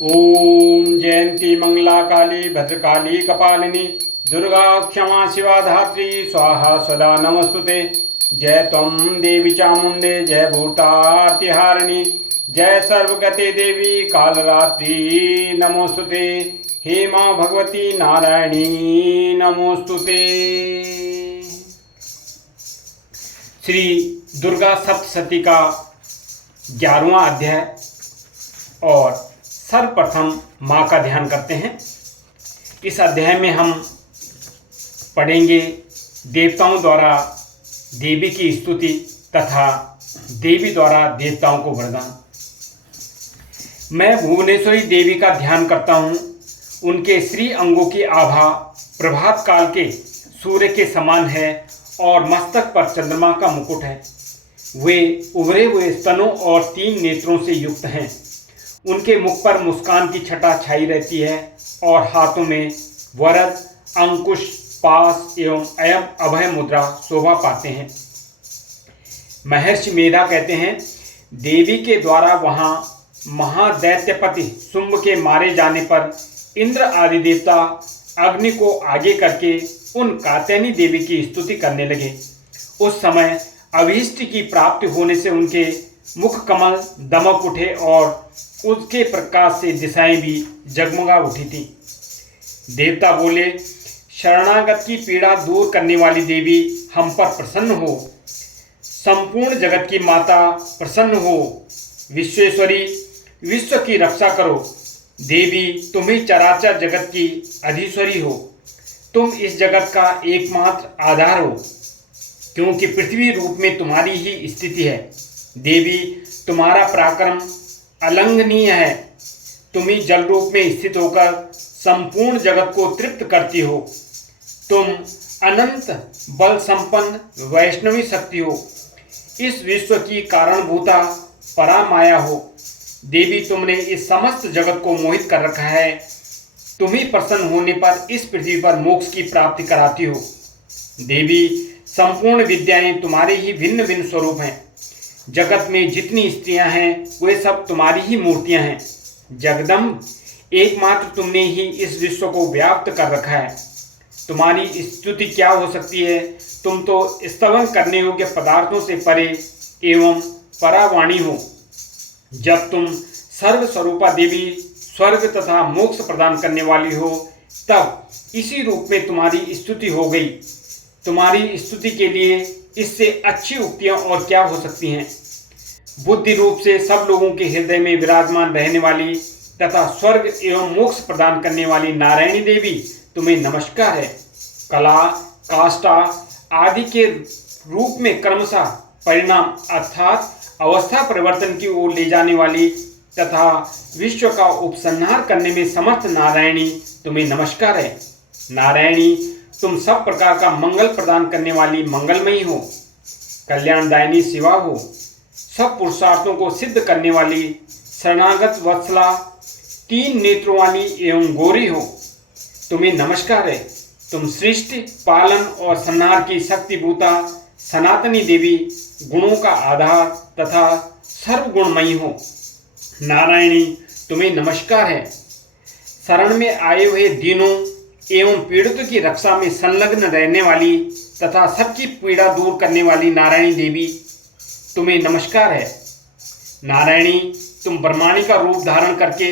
ओम जयंती मंगला काली भद्रकाली कपालिनी दुर्गा क्षमा शिवा धात्री स्वाहा सदा नमस्तुते। जय त्वं देवी चामुंडे जय भूतार्तिहारिणी जय सर्वगते देवी कालरात्रि नमोस्तुते। हे माँ भगवती नारायणी नमोस्तुते। श्री दुर्गा सप्तशती का 11वां अध्याय और सर्वप्रथम माँ का ध्यान करते हैं। इस अध्याय में हम पढ़ेंगे देवताओं द्वारा देवी की स्तुति तथा देवी द्वारा देवताओं को वरदान। मैं भुवनेश्वरी देवी का ध्यान करता हूँ। उनके श्री अंगों की आभा प्रभात काल के सूर्य के समान है और मस्तक पर चंद्रमा का मुकुट है। वे उभरे हुए स्तनों और 3 नेत्रों से युक्त हैं। उनके मुख पर मुस्कान की छटा छाई रहती है और हाथों में वरद, अंकुश, पास एवं अभय मुद्रा शोभा पाते हैं। महर्षि मेधा कहते हैं, देवी के द्वारा वहाँ महादैत्यपति शुंभ के मारे जाने पर इंद्र आदि देवता अग्नि को आगे करके उन कात्यायनी देवी की स्तुति करने लगे। उस समय अभीष्ट की प्राप्ति होने से उनके मुख कमल दमक उठे और उसके प्रकाश से दिशाएं भी जगमगा उठी थी। देवता बोले, शरणागत की पीड़ा दूर करने वाली देवी हम पर प्रसन्न हो। संपूर्ण जगत की माता प्रसन्न हो। विश्वेश्वरी, विश्व की रक्षा करो। देवी, तुम ही चराचर जगत की अधीश्वरी हो। तुम इस जगत का एकमात्र आधार हो, क्योंकि पृथ्वी रूप में तुम्हारी ही स्थिति है। देवी, तुम्हारा पराक्रम अलंघनीय है। तुम ही जल रूप में स्थित होकर संपूर्ण जगत को तृप्त करती हो। तुम अनंत बल संपन्न वैष्णवी शक्ति हो। इस विश्व की कारणभूता परामाया हो। देवी, तुमने इस समस्त जगत को मोहित कर रखा है। तुम ही प्रसन्न होने पर इस पृथ्वी पर मोक्ष की प्राप्ति कराती हो। देवी, संपूर्ण विद्याएं तुम्हारे ही भिन्न भिन्न स्वरूप हैं। जगत में जितनी स्त्रियां हैं वे सब तुम्हारी ही मूर्तियां हैं। जगदम्ब, एकमात्र तुमने ही इस विश्व को व्याप्त कर रखा है। तुम्हारी स्तुति क्या हो सकती है? तुम तो स्तवन करने योग्य पदार्थों से परे एवं परावाणी हो। जब तुम सर्वस्वरूपा देवी स्वर्ग तथा मोक्ष प्रदान करने वाली हो, तब इसी रूप में तुम्हारी स्तुति हो गई। तुम्हारी स्तुति के लिए इससे अच्छी उक्तियां और क्या हो सकती हैं? बुद्धि रूप से सब लोगों के हृदय में विराजमान रहने वाली तथा स्वर्ग एवं मोक्ष प्रदान करने वाली नारायणी देवी, तुम्हें नमस्कार है। कला, काष्ठा आदि के रूप में क्रमशः परिणाम अर्थात अवस्था परिवर्तन की ओर ले जाने वाली तथा विश्व का उपसंहार करने में समर्थ नारायणी, तुम्हें नमस्कार है। नारायणी, तुम सब प्रकार का मंगल प्रदान करने वाली मंगलमयी हो। कल्याणदायिनी शिवा हो। सब पुरुषार्थों को सिद्ध करने वाली शरणागत वत्सला, 3 नेत्रों वाली एवं गौरी हो। तुम्हें नमस्कार है। तुम सृष्टि, पालन और संहार की शक्तिभूता सनातनी देवी, गुणों का आधार तथा सर्वगुणमयी हो। नारायणी, तुम्हें नमस्कार है। शरण में आए हुए दीनों एवं पीड़ितों की रक्षा में संलग्न रहने वाली तथा सबकी पीड़ा दूर करने वाली नारायणी देवी, तुम्हें नमस्कार है। नारायणी, तुम ब्रह्माणी का रूप धारण करके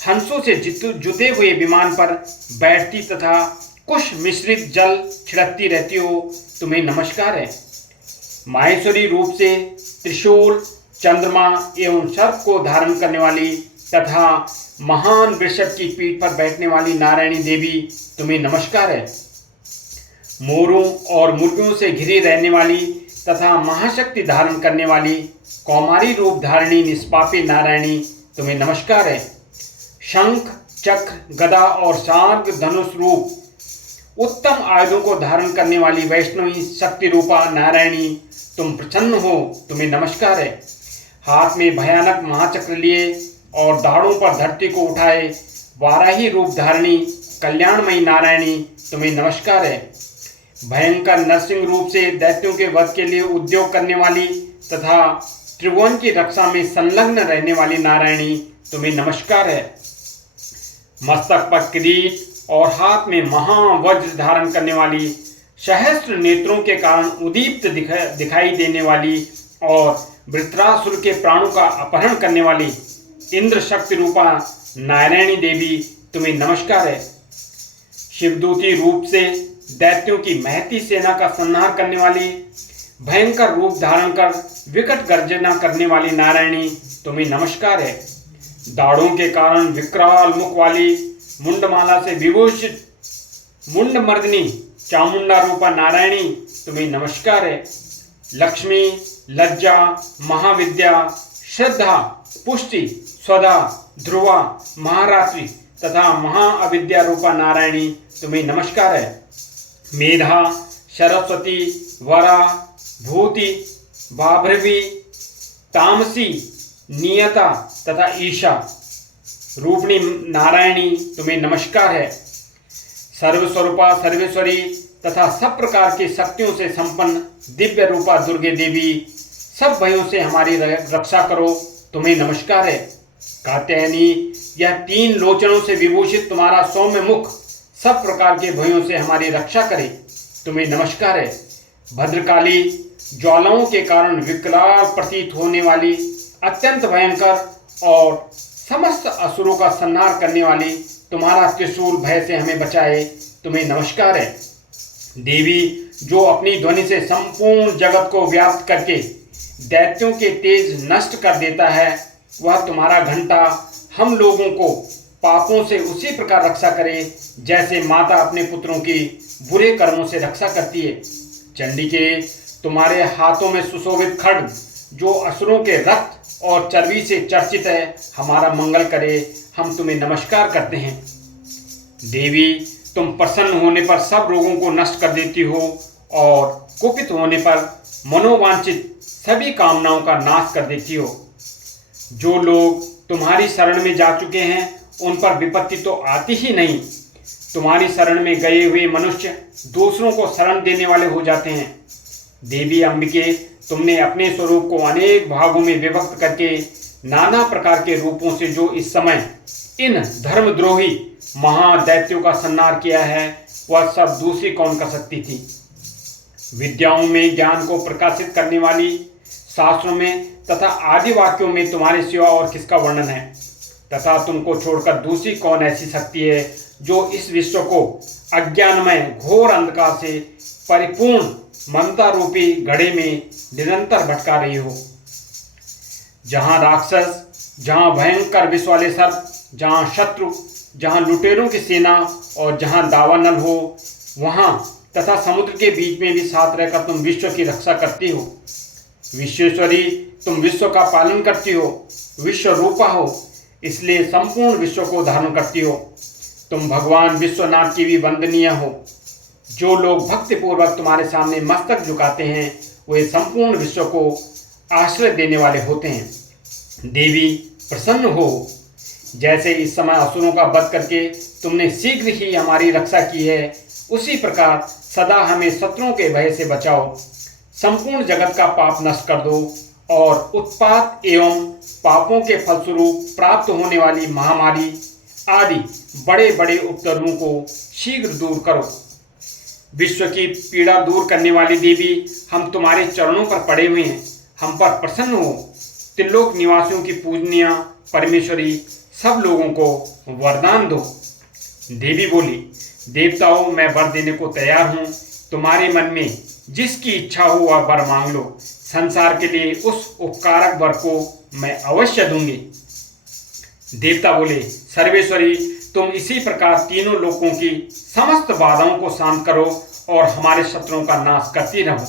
हंसों से जुते हुए विमान पर बैठती तथा कुश मिश्रित जल छिड़कती रहती हो। तुम्हें नमस्कार है। माहेश्वरी रूप से त्रिशूल, चंद्रमा एवं सर्प को धारण करने वाली तथा महान वृषभ की पीठ पर बैठने वाली नारायणी देवी, तुम्हें नमस्कार है। मोरों और मुर्गियों से घिरी रहने वाली तथा महाशक्ति धारण करने वाली कौमारी रूप धारणी निष्पापी नारायणी, तुम्हें नमस्कार है। शंख, चक्र, गदा और सार्ग धनुष रूप उत्तम आयुधों को धारण करने वाली वैष्णवी शक्ति रूपा नारायणी, तुम प्रसन्न हो। तुम्हें नमस्कार है। हाथ में भयानक महाचक्र लिए और दाढ़ों पर धरती को उठाए वाराही रूप धारणी कल्याणमयी नारायणी, तुम्हें नमस्कार है। भयंकर नरसिंह रूप से दैत्यों के वध के लिए उद्योग करने वाली तथा त्रिभुवन की रक्षा में संलग्न रहने वाली नारायणी, तुम्हें नमस्कार है। मस्तक पर किरीट और हाथ में महावज्र धारण करने वाली, सहस्त्र नेत्रों के कारण उदीप्त दिखाई देने वाली और वृत्रासुर के प्राणों का अपहरण करने वाली इंद्र शक्ति रूपा नारायणी देवी तुम्हें नमस्कार है। शिवदूती रूप से दैत्यों की महती सेना का संहार करने वाली, भयंकर रूप धारण कर विकट गर्जना करने वाली नारायणी तुम्हें नमस्कार है। दाढ़ों के कारण विकराल मुख वाली, मुंडमाला से विभूषित मुंडमर्दिनी चामुंडा रूपा नारायणी तुम्हें नमस्कार है। लक्ष्मी, लज्जा, महाविद्या, श्रद्धा, पुष्टि, स्वधा, ध्रुवा, महारात्रि तथा महाअविद्या रूपा नारायणी तुम्हें नमस्कार है। मेधा, सरस्वती, वरा, भूति, बाभ्रवी, तामसी, नियता तथा ईशा रूपिणी नारायणी तुम्हें नमस्कार है। सर्वस्वरूपा सर्वेश्वरी तथा सब प्रकार की शक्तियों से संपन्न दिव्य रूपा दुर्गे देवी, सब भयों से हमारी रक्षा करो, तुम्हें नमस्कार है। कात्यायनी, यह 3 लोचनों से विभूषित तुम्हारा सौम्य मुख सब प्रकार के भयों से हमारी रक्षा करे, तुम्हें नमस्कार है। भद्रकाली, ज्वालाओं के कारण विकराल प्रतीत होने वाली, अत्यंत भयंकर और समस्त असुरों का संहार करने वाली, तुम्हारा त्रिशूल भय से हमें बचाए, तुम्हें नमस्कार है। देवी, जो अपनी ध्वनि से संपूर्ण जगत को व्याप्त करके दैत्यों के तेज नष्ट कर देता है, वह तुम्हारा घंटा हम लोगों को पापों से उसी प्रकार रक्षा करे जैसे माता अपने पुत्रों की बुरे कर्मों से रक्षा करती है। चंडिके, तुम्हारे हाथों में सुशोभित खड्ग जो असुरों के रक्त और चर्बी से चर्चित है, हमारा मंगल करे, हम तुम्हें नमस्कार करते हैं। देवी, तुम प्रसन्न होने पर सब रोगों को नष्ट कर देती हो और कुपित होने पर मनोवांछित सभी कामनाओं का नाश कर देती हो। जो लोग तुम्हारी शरण में जा चुके हैं उन पर विपत्ति तो आती ही नहीं। तुम्हारी शरण में गए हुए मनुष्य दूसरों को शरण देने वाले हो जाते हैं। देवी अंबिके, तुमने अपने स्वरूप को अनेक भागों में विभक्त करके नाना प्रकार के रूपों से जो इस समय इन धर्मद्रोही महादैत्यों का संहार किया है, वह सब दूसरी कौन कर सकती थी। विद्याओं में ज्ञान को प्रकाशित करने वाली, शास्त्रों में तथा आदि वाक्यों में तुम्हारे सिवा और किसका वर्णन है, तथा तुमको छोड़कर दूसरी कौन ऐसी शक्ति है जो इस विश्व को अज्ञानमय घोर अंधकार से परिपूर्ण ममता रूपी घड़े में निरंतर भटका रही हो। जहाँ राक्षस, जहाँ भयंकर विष वाले सर्प, जहाँ शत्रु, जहाँ लुटेरों की सेना और जहाँ दावानल हो, वहाँ तथा समुद्र के बीच में भी साथ रहकर तुम विश्व की रक्षा करती हो। विश्वेश्वरी, तुम विश्व का पालन करती हो, विश्व रूपा हो, इसलिए संपूर्ण विश्व को धारण करती हो। तुम भगवान विश्वनाथ की भी वंदनीय हो। जो लोग भक्तिपूर्वक तुम्हारे सामने मस्तक झुकाते हैं, वे संपूर्ण विश्व को आश्रय देने वाले होते हैं। देवी, प्रसन्न हो। जैसे इस समय असुरों का वध करके तुमने शीघ्र ही हमारी रक्षा की है, उसी प्रकार सदा हमें शत्रुओं के भय से बचाओ। संपूर्ण जगत का पाप नष्ट कर दो और उत्पात एवं पापों के फलस्वरूप प्राप्त होने वाली महामारी आदि बड़े बड़े उपद्रवों को शीघ्र दूर करो। विश्व की पीड़ा दूर करने वाली देवी, हम तुम्हारे चरणों पर पड़े हुए हैं, हम पर प्रसन्न हो। त्रिलोक निवासियों की पूजनीय परमेश्वरी, सब लोगों को वरदान दो। देवी बोली, देवताओं, मैं वर देने को तैयार हूँ। तुम्हारे मन में जिसकी इच्छा हो वह वर मांग लो। संसार के लिए उस उपकारक वर को मैं अवश्य दूंगी। देवता बोले, सर्वेश्वरी, तुम इसी प्रकार तीनों लोकों की समस्त बाधाओं को शांत करो और हमारे शत्रुओं का नाश करती रहो।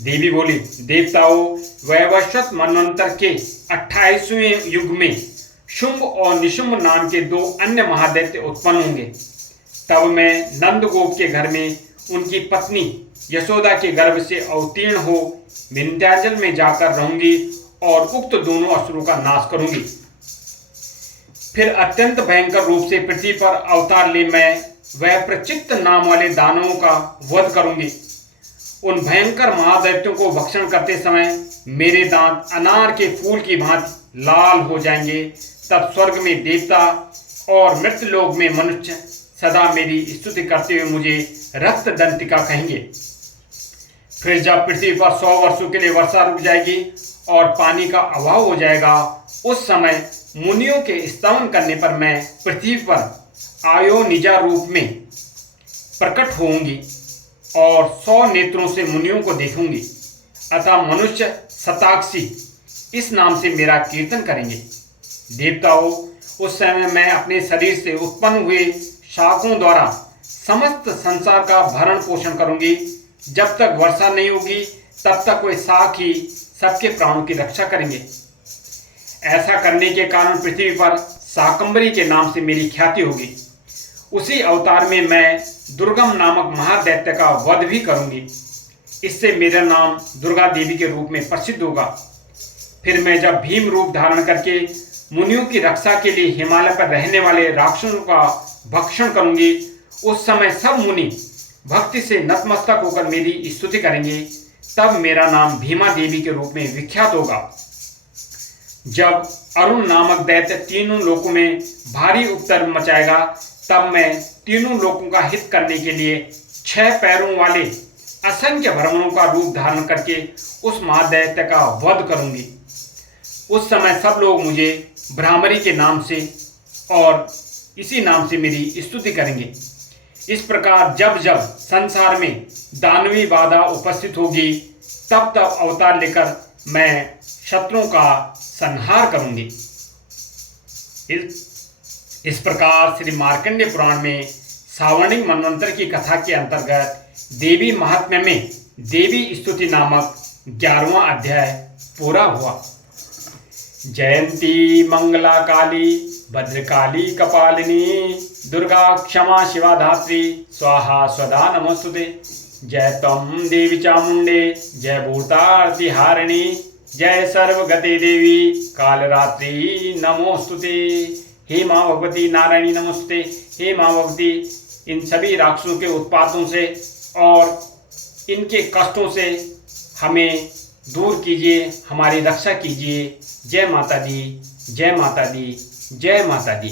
देवी बोली, देवताओं, वैवस्वत मनवंतर के 28वें युग में शुंभ और निशुंभ नाम के 2 अन्य महादैत्य उत्पन्न होंगे। तब मैं नंदगोप के घर में उनकी पत्नी यशोदा के गर्भ से अवतीर्ण हो विंध्याचल में जाकर रहूंगी और उक्त दोनों असुरों का नाश करूंगी। फिर अत्यंत भयंकर रूप से पृथ्वी पर अवतार ले मैं वह प्रचित्त नाम वाले दानवों का वध करूंगी। उन भयंकर महादैत्यों को भक्षण करते समय मेरे दांत अनार के फूल की भांति लाल हो जाएंगे। तब स्वर्ग में देवता और मृत्यु लोक में मनुष्य सदा मेरी स्तुति करते हुए मुझे रक्त दंतिका कहेंगे। फिर जब पृथ्वी पर 100 वर्षों के लिए वर्षा रुक जाएगी और पानी का अभाव हो जाएगा, उस समय मुनियों के स्तवन करने पर मैं पृथ्वी पर आयोनिजा रूप में प्रकट होंगी और 100 नेत्रों से मुनियों को देखूंगी। अतः मनुष्य शताक्षी इस नाम से मेरा कीर्तन करेंगे। देवताओं, उस समय मैं अपने शरीर से उत्पन्न हुए शाखों द्वारा समस्त संसार का भरण पोषण करूंगी। जब तक वर्षा नहीं होगी तब तक वे शाख ही सबके प्राणों की रक्षा करेंगे। ऐसा करने के कारण पृथ्वी पर शाकंभरी के नाम से मेरी ख्याति होगी। उसी अवतार में मैं दुर्गम नामक महादैत्य का वध भी करूंगी। इससे मेरा नाम दुर्गा देवी के रूप में प्रसिद्ध होगा। फिर मैं जब भीम रूप धारण करके मुनियों की रक्षा के लिए हिमालय पर रहने वाले राक्षसों का भक्षण करूंगी, उस समय सब मुनि भक्ति से नतमस्तक होकर मेरी स्तुति करेंगे। तब मेरा नाम भीमा देवी के रूप में विख्यात होगा। जब अरुण नामक दैत्य तीनों लोकों में भारी उपद्रव मचाएगा, तब मैं तीनों लोकों का हित करने के लिए 6 पैरों वाले असंख्य भ्रमणों का रूप धारण करके उस महादैत्य का वध करूंगी। उस समय सब लोग मुझे भ्रामरी के नाम से और इसी नाम से मेरी स्तुति करेंगे। इस प्रकार जब जब संसार में दानवी बाधा उपस्थित होगी, तब तब अवतार लेकर मैं शत्रुओं का संहार करूंगी। इस प्रकार श्री मार्कंडेय पुराण में सावर्णिक मनवंतर की कथा के अंतर्गत देवी महात्म्य में देवी स्तुति नामक 11वां अध्याय पूरा हुआ। जयंती मंगला काली भद्रकाली कपालिनी दुर्गा क्षमा शिवा धात्री स्वाहा स्वधा नमोस्तुते। जय तम देवी चामुंडे जय भूतार्तिहारिणी जय सर्वगते देवी कालरात्रि नमोस्तुते। हे माँ भगवती नारायणी नमोस्तुते। हे माँ भगवती, इन सभी राक्षसों के उत्पातों से और इनके कष्टों से हमें दूर कीजिए, हमारी रक्षा कीजिए। जय माता दी, जय माता दी, जय माता दी।